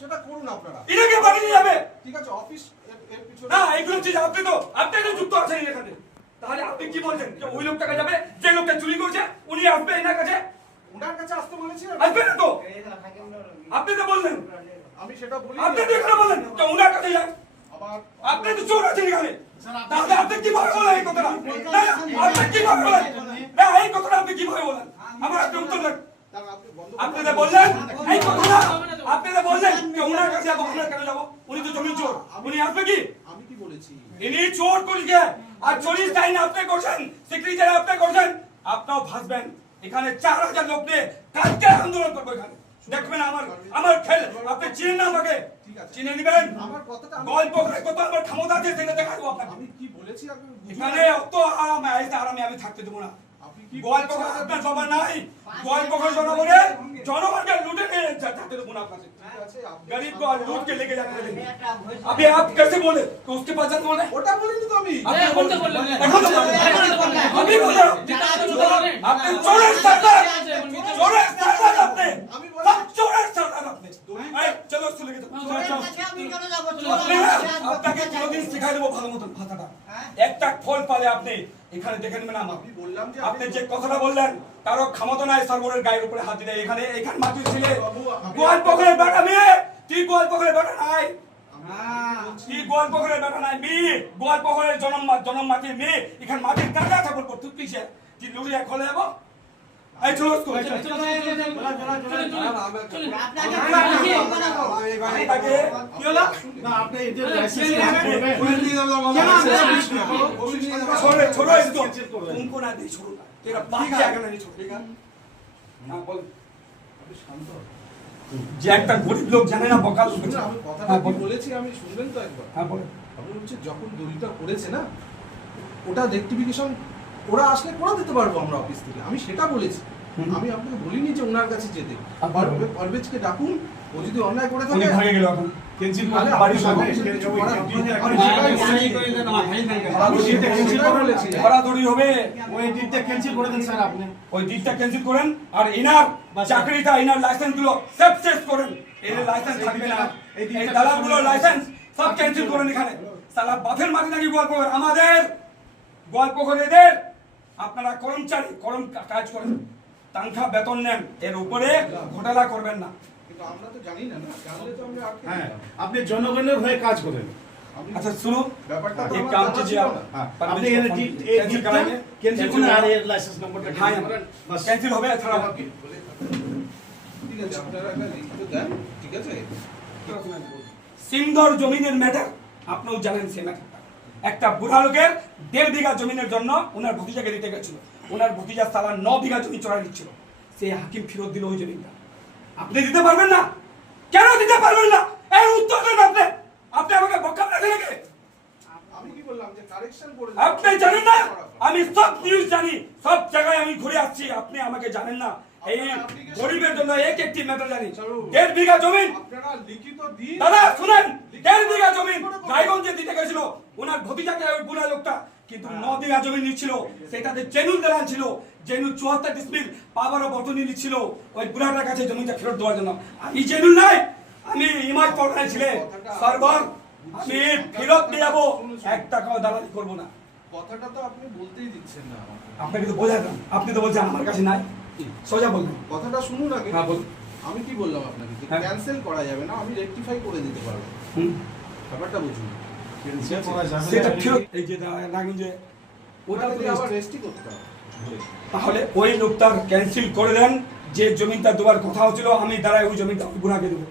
সেটা করুন আপনারা। এটাকে বাড়ি নিয়ে যাবে। ঠিক আছে, অফিস এর পিছনে না, এগুলো যে আপনি তো যুক্ত আছেন এখানে। তাহলে আপনি কি বলছেন যে ওই লোকটাকে যাবে, যে লোকটা চুরি করছে উনি আসবে এনার কাছে? ওনার কাছে আসতে বলেছি। আসবে না তো? আপনি তো বললেন। আমি সেটা বলি। আপনি তো এখানে বললেন যে ওনার কাছে যান। আপনি তো চোর আছেন এখানে। তাহলে আপনি কিভাবে বলেন এই কথাটা? না, আপনি কিভাবে বলেন? না, এই কথাটা আপনি কিভাবে বলেন? আমার আপনি উত্তর দেন। আপনি তো বললেন এই কথাটা, আপনি তো বললেন যে ওনার কাছে যাবো, ওনার কাছে যাবো। উনি তো জমি চোর, উনি আসবে কি? আমি কি বলেছি? ইনি চোর করিকে আর চুরির টাইম আপনি করছেন, সেক্রেটারি আপনি করছেন। আপনিও ভাসবেন। এখানে 4000 লোক নিয়ে কালকে আন্দোলন করবো এখানে। দেখবেন আমার খেল। আপনি চিনেন না আমাকে? চিনে নিবেন। আমার কথাটা গল্প করে কত আমার ক্ষমতা আছে সেটা দেখাবো আপনাকে। আমি কি বলেছি আপনি এখানে অত আরামে আমি থাকতে দেবো না। গল্প করে আপনার সবার নাই। গল্প করে জনগণকে লুটে নিয়ে যাতে দেবো না আপনাকে। गरीब को लूट के लेके जाते हैं। अभी आप कैसे बोले तो उसके पास जाते बोले? ওটা বলিনি তো আমি। अभी बोले अभी बोले आपने चोर सरदार आपने सब चोर सरदार आपने। चलो उसको लेके আপনাকে কোনদিন শিখাই দেবো ভালো মতন ভাষাটা। একটা ফল পালে আপনি এখানে দেখে নেবেন। আমি বললাম যে আপনি যে কথাটা বললেন তারও ক্ষমতা নাই সার্ভারের গায়ের উপরে হাত দিলে। এখানে মাটি ছিলে গোয়াল পকড়ে বেটা মেয়ে, তুই গোয়াল পকড়ে বেটা নাই, তুই গোয়াল পকড়ে বেটা নাই। মেয়ে গোয়াল পকড়ে জন্ম মাটির মেয়ে এখানে মাটির কাজা ছাগল করতে কিসে তুই লুড়িয়া খোলে যাবো? এই চলো কি হলো? না আপনি এদের লাইসেন্স छोड़ो छोड़ो इसको, तुमको ना दे, छोड़ो ना, तेरा बाप क्या करना नहीं छोड़ेगा। हाँ बोल। যে একটা গরিব লোক জানে না বকাল লোক। আমি কথাটা কি বলেছি আমি শুনবেন তো একবার। হ্যাঁ বলে। আপনি বলছেন যখন দলিলটা করেছে না ওটা রেক্টিফিকেশন ওরা আসলে করে দিতে পারবো আমরা অফিস থেকে, আমি সেটা বলেছি। আমি আপনাকে বলিনি যে ওনার কাছে যেতে। পারভেজকে ডাকুন, ও যদি অন্যায় করে থাকে উনি ভাগে গেল এখন কেঞ্চিল করে বাড়ি সবাই ধরাধরি হবে। ওই ডিটটা ক্যান্সেল করে দেন স্যার আপনি। ওই ডিটটা ক্যান্সেল করেন আর ইনার চাকরিটা ইনার লাইসেন্স গুলো সব শেষ করেন। এর লাইসেন্স থাকবে না, এই দালালগুলোর লাইসেন্স সব ক্যান্সেল করেন। এখানে সালা বাফের মাটি নাকি গল্প করে আমাদের গল্প করে এদের। আপনারা কর্মচারী কাজ করেন, তানখা বেতন নেন, এর উপরে ঘোটালা করবেন না। কিন্তু আমরা তো জানি না, জানলে তো আমরা হ্যাঁ আপনি জনগণের হয়ে কাজ করেন। अच्छा सुनो ব্যাপারটা एक काम कीजिए आप আপনি এখানে कैंसिल कराएंगे, ক্যান্সেল করুন আর এর লাইসেন্স নাম্বারটা हाँ बस कैंसिल हो गया थोड़ा। ঠিক আছে আপনারা একটা লিখিত দেন, ঠিক আছে? সিন্দর জমিনের ম্যাটার আপনিও জানেন। সে ম্যাটারটা একটা বুড়া লোকের 1.5 বিঘা জমিনের জন্য ওনার ভতিজাকে দিতে গেছিল। ওনার ভতিজা সালা 9 বিঘা জমি চড়াই দিচ্ছিল। সে হাকিম ফেরত দিল ওই জমিটা। আপনি দিতে পারবেন না? কেন দিতে পারবেন না? এর উত্তর দেন আপনি। আপনি আমাকে বকা রাখেন নাকি? আমি কি বললাম যে কারেকশন করে আপনি জানেন না? আমি সব নিউজ জানি, সব জায়গায় আমি ঘুরে আসছি। আপনি আমাকে জানেন না? এই গরিবের জন্য একটি ম্যাটার জানি। 1.5 বিঘা জমি আপনারা লিখিত দিন। দাদা শুনেন, 1.5 বিঘা জমি গাইগঞ্জে দিতে গেছিল ওনার ভতিজাকে ওই বুড়া লোকটা। কিন্তু 9 বিঘা জমি নিচ্ছিল, সেটাতে জেনুল দালাল ছিল। জেনুল 74 ডিসমিল পাওয়ার অফ অটর্নি নিচ্ছিল ওই বুড়াটার কাছে জমিটা ফেরত দেওয়ার জন্য। আমি জেনুল নাই, আমি ইমাজ পড়াই ছিলেন সার্ভার। আমি ফেরত দিয়ে যাবো, 1 টাকাও দালালি করবো না। কথাটা তো আপনি বলতেই দিচ্ছেন না আমাকে। আপনাকে তো বোঝাতাম, আপনি তো বলছেন আমার কাছে নাই। সোজা বলুন, কথাটা শুনুন আগে। হ্যাঁ বলুন। আমি কি বললাম আপনাকে যে হ্যাঁ। ক্যান্সেল করা যাবে না, আমি রেকটিফাই করে দিতে পারবো। ব্যাপারটা বুঝুন। সেটা ফেরত এই যে রাখুন যে ওটা তো আবার রেস্টই করতে হবে। তাহলে ওই লোকটার ক্যান্সেল করে দেন। যে জমিটা দেওয়ার কথা হচ্ছিল আমি দাঁড়ায় ওই জমিটা বুড়াকে দেবো।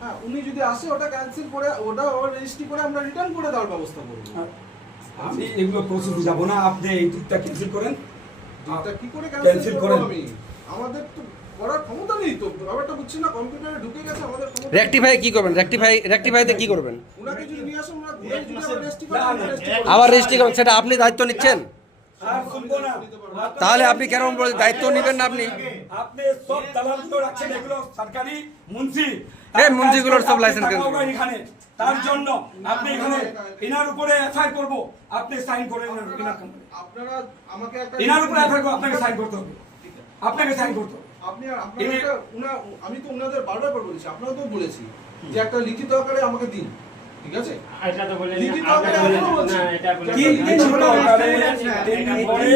হ্যাঁ উনি যদি আসে ওটা ক্যান্সেল করে ওটা রেজিস্ট্রি করে আমরা রিটার্ন করে দেওয়ার ব্যবস্থা করব। আমি এগুলো প্রসেসে যাব না, আপনি এই দিকটা ক্যান্সেল করেন। এটা কি করে Cancel ক্যান্সেল করেন। করব আমি? আমাদের তো করার ক্ষমতা নেই তো। ব্যাপারটা বুঝছেন না, কম্পিউটারে ঢুকে গেছে আমাদের ক্ষমতা। রেকটিফাই কি করবেন? রেকটিফাইতে কি করবেন? উনাকে যদি নিয়ে আসেন আমরা ঘুরে যদি আবার রেজিস্ট্রি করে না, না, আবার রেজিস্ট্রি করবেন, সেটা আপনি দায়িত্ব নিচ্ছেন? আর শুনবো না। তাহলে আপনি কেন দায়িত্ব নেবেন না? আপনি সব দালালগুলো রাখছেন, এগুলো সরকারি মুন্সি। এই মুন্সিগুলোর সব লাইসেন্স টাকা cancel উঠান এখানে। তার জন্য আপনি এখানে ইনার উপরে এফআইআর করব, আপনি সাইন করে ইনার কোম্পানি। আপনারা আমাকে একটা ইনার উপরে এফআইআর করব, আপনাকে সাইন করতে হবে। আপনাকে সাইন করতে হবে। আপনি আপনারা আমি তো ওনাদের বারবার বলেছি, আপনারা তো বলেছি যে একটা লিখিত আকারে আমাকে দিন, ঠিক আছে? এটা তো বলে লিখিত আকারে এখনো বলছি। না এটা বলে তিন দিন ছিল ওখানে, 3 দিন পরে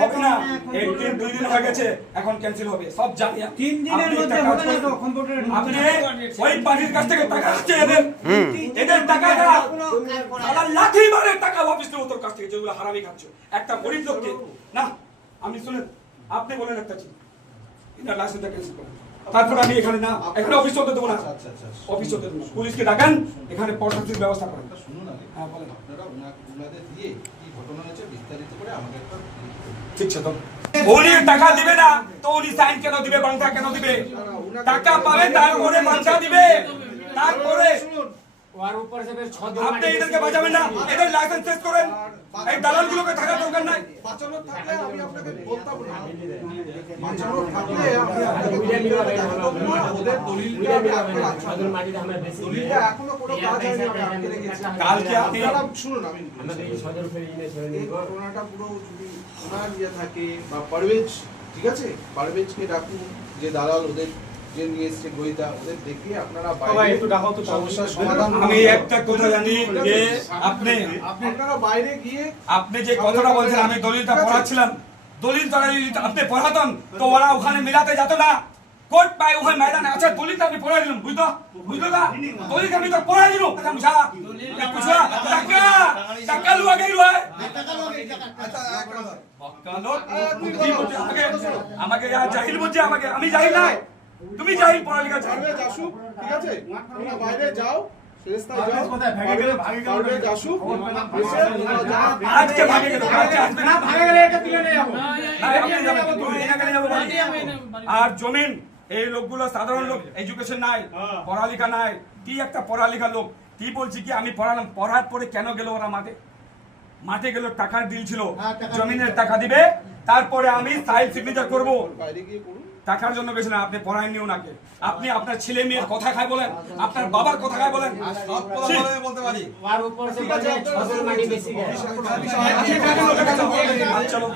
হবে না, 1 দিন 2 দিন হয়ে গেছে, এখন ক্যান্সেল হবে, সব জানি আমি। 3 দিনের আপনি মধ্যে একটা হবে কাজ না তো করুন। কম্পিউটার আপনি ওই পার্টির কাছ থেকে টাকা আসছে এদের টাকাটা সারা লাঠি মারে টাকা ওয়াপিস নেবো তোর কাছ থেকে, যেগুলো হারামি খাচ্ছ একটা গরিব লোককে। না আমি শুনেন, আপনি বলেন একটা চিজ, এটার লাইসেন্সটা ক্যান্সেল করেন, তারপর আমি এখানে না, এখানে অফিস চলতে দেবো না, আচ্ছা আচ্ছা অফিস চলতে দেবো না, পুলিশকে ডাকান, এখানে প্রশাসনিক ব্যবস্থা করেন। একটা শুনুন আগে, হ্যাঁ বলেন। আপনারা ওনাদের দিয়ে কি ঘটনা হয়েছে বিস্তারিত করে আমাকে একটা ঠিক আছে তো উনি টাকা দিবে না তো উনি সাইন কেন দিবে, বাংলা কেন দিবে? টাকা পাবে তারপরে বাংলা দিবে, তারপরে শুনুন, ওর উপর से फिर 6 दिन আপনি এদেরকে বাঁচাবেন না, এদের লাইসেন্স টেস্ট করেন, এই দালালগুলোকে থাকার দরকার নাই। বাঁচানোর থাকলে আমি আপনাকে বলতাম না, বাঁচানোর থাকলে আমি আপনাকে দেখাতাম না, ওদের দলিলটা আমি আটকে রাখছি। छदर माटी हमें बेसी দলিলটা এখনো কোনো কাজ হয়নি, আমি আটকে রেখেছি। কালকে আপনি আপনারা শুনুন, আমি আমাদের এই ছদর ফেরি নিয়ে ছেড়ে এই দিব ঘটনাটা পুরো যদি ওনার ইয়ে থাকে বা পারভেজ, ঠিক আছে, পারভেজকে ডাকুন, যে দালাল ওদের যে নিয়ে এসছে গ্রহিতা, ওদের দেখে আপনারা বাইরে সমস্যার সমাধান আমি একটা কথা জানি যে আপনারা বাইরে গিয়ে আপনি যে কথাটা বলছেন, আমি দলিলটা পড়াচ্ছিলাম, দলিল তারা যদি আপনি পড়াতেন তো ওরা ওখানে মিলাতে যেত না, কোর্ট পায় ওখানে ময়দানে আছে, দলিলটা আমি পড়াই দিলাম, বুঝলো না? দলিলটা আমি তো পড়াই দিলাম, বুঝা কুছরা টাকা টাকা লুয়া গই রয় আমাকে জাহিল বলছে, আমি জাহিল নাই, তুমি জাহিল, পড়ালেখা জাহিল। পারভেজ আসুক, ঠিক আছে, তোমরা বাইরে যাও, ফেরেশতায় যাও, পারভেজ কোথায়? ভাগে গেলে ভাগে গেলে পারভেজ আসুক, এসে তোমরা যা আজকে ভাগে গেল, কালকে আসবে না, ভাগে গেলে এটা তুলে নিয়ে যাবো না, আপনি যাবেন, তুমি এখানে যাবো বাড়ি। আর জমিন, এই লোকগুলো সাধারণ লোক, এডুকেশন নাই, পড়ালেখা নাই, তুই একটা পড়ালেখা লোক, তুই বলছি কি আমি পড়ালাম, পড়ার পরে কেন গেল ওরা মাঠে গেল, টাকার ডিল ছিল, জমিনের টাকা দিবে, তারপরে আমি সাইল সিগনেচার করব, বাইরে গিয়ে করুন। টাকার জন্য গেছে না, আপনি পড়ায়নি ওনাকে, আপনি আপনার ছেলে মেয়ের কথা খায় বলেন, আপনার বাবার কথা খায় বলেন, বলতে পারি ওর উপর से 6 दिन माटी बेसी गए চলো